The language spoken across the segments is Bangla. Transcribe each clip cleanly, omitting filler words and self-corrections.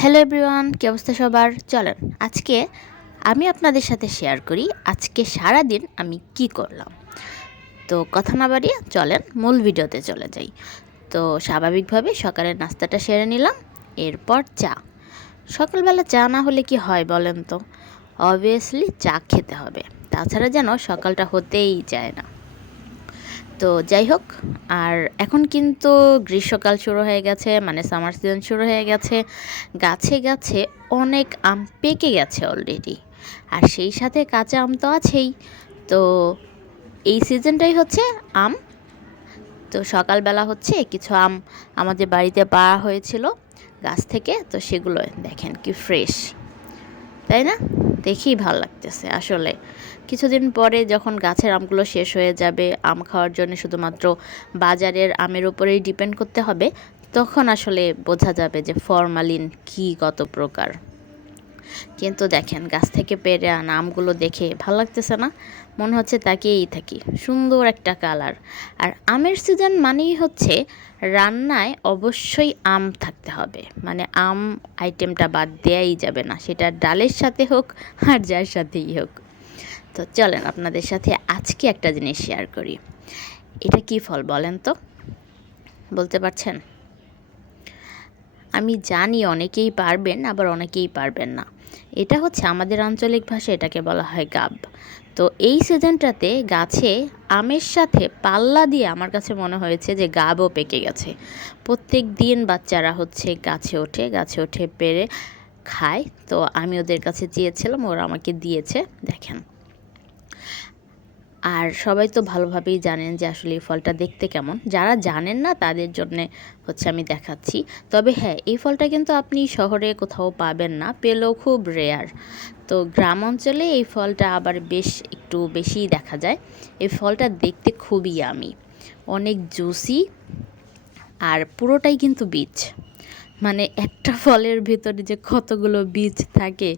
হ্যালো এভরিওয়ান, কি অবস্থা সবার? চলেন আজকে আমি আপনাদের সাথে শেয়ার করি আজকে সারাদিন আমি কি করলাম। তো কথা না বাড়িয়ে চলেন মূল ভিডিওতে চলে যাই। তো স্বাভাবিকভাবে সকালের নাস্তাটা সেরে নিলাম, এরপর চা। সকালবেলা চা না হলে কি হয় বলেন তো? অবভিয়াসলি চা খেতে হবে, তাছাড়া যেন সকালটা হতেই চায় না। তো যাই হোক, আর এখন কিন্তু গ্রীষ্মকাল শুরু হয়ে গেছে, মানে সামার সিজন শুরু হয়ে গেছে। গাছে গাছে অনেক আম পেকে গেছে অলরেডি, আর সেই সাথে কাঁচা আম তো আছেই। তো এই সিজনটাই হচ্ছে আম। তো সকালবেলা হচ্ছে কিছু আম আমাদের বাড়িতে পাড়া হয়েছিল গাছ থেকে, তো সেগুলো দেখেন কি ফ্রেশ, তাই না? দেখেই ভালো লাগতেছে আসলে। কিছুদিন পরে যখন গাছের আমগুলো শেষ হয়ে যাবে, আম খাওয়ার জন্য শুধুমাত্র বাজারের আমের উপরেই ডিপেন্ড করতে হবে, তখন আসলে বোঝা যাবে যে ফরমালিন কী কত প্রকার। কিন্তু দেখেন গাছ থেকে পেড়ে আনা আমগুলো দেখে ভালো লাগতেছে না? মনে হচ্ছে তাকিয়েই থাকি, সুন্দর একটা কালার। আর আমের সিজন মানেই হচ্ছে রান্নায় অবশ্যই আম থাকতে হবে, মানে আম আইটেমটা বাদ দেওয়াই যাবে না, সেটা ডালের সাথে হোক আর যার সাথেই হোক। তো চলেন আপনাদের সাথে আজকে একটা জিনিস শেয়ার করি। এটা কি ফল বলেন তো? বলতে পারছেন? আমি জানি অনেকেই পারবেন, আবার অনেকেই পারবেন না। এটা হচ্ছে আমাদের আঞ্চলিক ভাষায় এটাকে বলা হয় গাব। তো এই সিজনটাতে গাছে আমের সাথে পাল্লা দিয়ে আমার কাছে মনে হয়েছে যে গাবও পেকে গেছে। প্রত্যেক দিন বাচ্চারা হচ্ছে গাছে ওঠে পেরে খায়। তো আমি ওদের কাছে চেয়েছিলাম, ওরা আমাকে দিয়েছে। দেখেন, আর সবাই তো ভালোভাবেই জানেন যে আসলে এই ফলটা দেখতে কেমন। যারা জানেন না তাদের জন্যে হচ্ছে আমি দেখাচ্ছি। তবে হ্যাঁ, এই ফলটা কিন্তু আপনি শহরে কোথাও পাবেন না, পেলেও খুব রেয়ার। তো গ্রাম অঞ্চলে এই ফলটা আবার বেশ একটু বেশিই দেখা যায়। এই ফলটা দেখতে খুবই ইয়ামি, অনেক জুসি, আর পুরোটাই কিন্তু বীজ। মানে একটা ফলের ভিতরে যে কতগুলো বীজ থাকে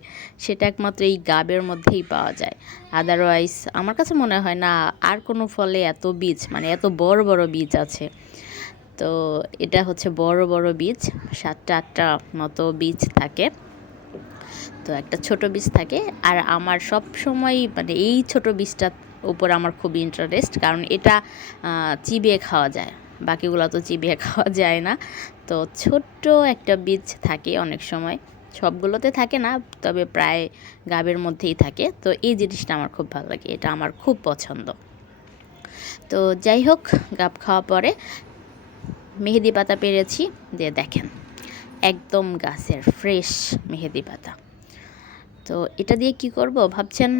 সেটা একমাত্র এই গাবের মধ্যেই পাওয়া যায়। আদারওয়াইজ আমার কাছে মনে হয় না আর কোনো ফলে এত বীজ, মানে এত বড় বড় বীজ আছে। তো এটা হচ্ছে বড় বড় বীজ, 7টা 8টা মতো বীজ থাকে। তো একটা ছোট বীজ থাকে, আর আমার সব সময় মানে এই ছোট বীজটার উপর আমার খুব ইন্টারেস্ট, কারণ এটা চিবিয়ে খাওয়া যায়, বাকিগুলো তো চিবিয়ে খাওয়া যায় না। তো ছোট্ট একটা বীজ থাকে অনেক সময়, সবগুলোতে থাকে না, তবে প্রায় গাবের মধ্যেই থাকে। তো এই জিনিসটা আমার খুব ভালো লাগে, এটা আমার খুব পছন্দ। তো যাই হোক, গাব খাওয়া পরে মেহেদি পাতা পেরেছি, দিয়ে দেখেন একদম গাছের ফ্রেশ মেহেদি পাতা। তো এটা দিয়ে কি করব ভাবছেন?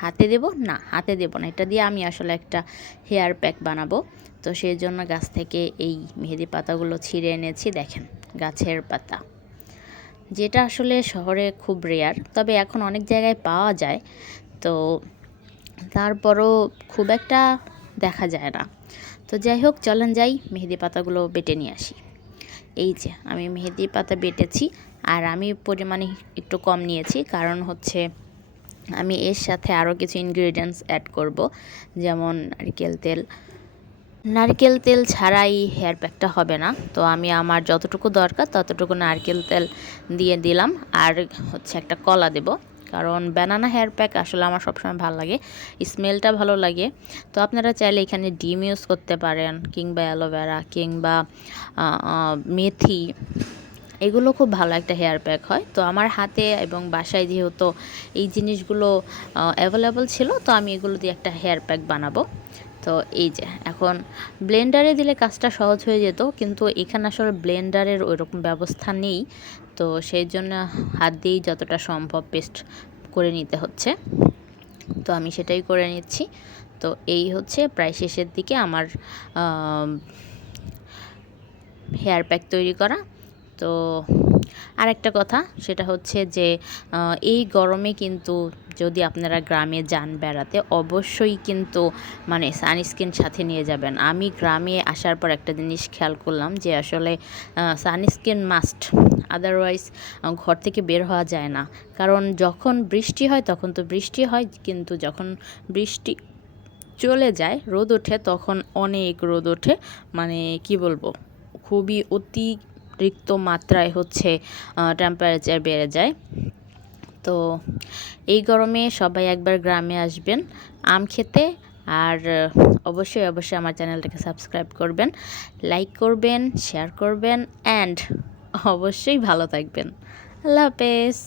হাতে দেব না, হাতে দেব না, এটা দিয়ে আমি আসলে একটা হেয়ার প্যাক বানাবো। তো সেই জন্য গাছ থেকে এই মেহেদি পাতাগুলো ছিঁড়ে এনেছি। দেখেন গাছের পাতা, যেটা আসলে শহরে খুব রেয়ার, তবে এখন অনেক জায়গায় পাওয়া যায়। তো তারপরও খুব একটা দেখা যায় না। তো যাই হোক, চলেন যাই মেহেদি পাতাগুলো বেটে নিয়ে আসি। এই যে আমি মেহেদি পাতা বেটেছি, আর আমি পরিমাণে একটু কম নিয়েছি, কারণ হচ্ছে আমি এর সাথে আরও কিছু ইনগ্রেডিয়েন্টস অ্যাড করব, যেমন নারকেল তেল ছাড়াই হেয়ার প্যাকটা হবে না। তো আমি আমার যতটুকু দরকার ততটুকু নারকেল তেল দিয়ে দিলাম, আর হচ্ছে একটা কলা দেব, কারণ ব্যানানা হেয়ার প্যাক আসলে আমার সবসময় ভালো লাগে, স্মেলটা ভালো লাগে। তো আপনারা চাইলে এখানে ডিম ইউজ করতে পারেন, কিংবা অ্যালোভেরা, কিংবা মেথি, এগুলো খুব ভালো একটা হেয়ার প্যাক হয়। তো আমার হাতে এবং বাসায় যেহেতু এই জিনিসগুলো অ্যাভেলেবল ছিল, তো আমি এগুলো দিয়ে একটা হেয়ার প্যাক বানাবো। তো এই যে এখন ব্লেন্ডারে দিলে কাজটা সহজ হয়ে যেত, কিন্তু এখানে আসলে ব্লেন্ডারের ওইরকম ব্যবস্থা নেই। তো সেই জন্য হাত দিয়েই যতটা সম্ভব পেস্ট করে নিতে হচ্ছে। তো আমি সেটাই করে নিচ্ছি। তো এই হচ্ছে প্রায় শেষের দিকে আমার হেয়ার প্যাক তৈরি করা। তো আরেকটা কথা, সেটা হচ্ছে যে এই গরমে কিন্তু যদি আপনারা গ্রামে যান বেড়াতে, অবশ্যই কিন্তু মানে সানস্ক্রিন সাথে নিয়ে যাবেন। আমি গ্রামে আসার পর একটা জিনিস খেয়াল করলাম যে আসলে সানস্ক্রিন মাস্ট, আদারওয়াইজ ঘর থেকে বের হওয়া যায় না। কারণ যখন বৃষ্টি হয় তখন তো বৃষ্টি হয়, কিন্তু যখন বৃষ্টি চলে যায়, রোদ ওঠে, তখন অনেক রোদ ওঠে, মানে কি বলবো, খুবই অতি অতিরিক্ত মাত্রায় হচ্ছে টেম্পারেচার বেড়ে যায়। তো এই গরমে সবাই একবার গ্রামে আসবেন আম খেতে। আর অবশ্যই অবশ্যই আমার চ্যানেলটাকে সাবস্ক্রাইব করবেন, লাইক করবেন, শেয়ার করবেন অ্যান্ড অবশ্যই ভালো থাকবেন। আল্লাহ হাফেজ।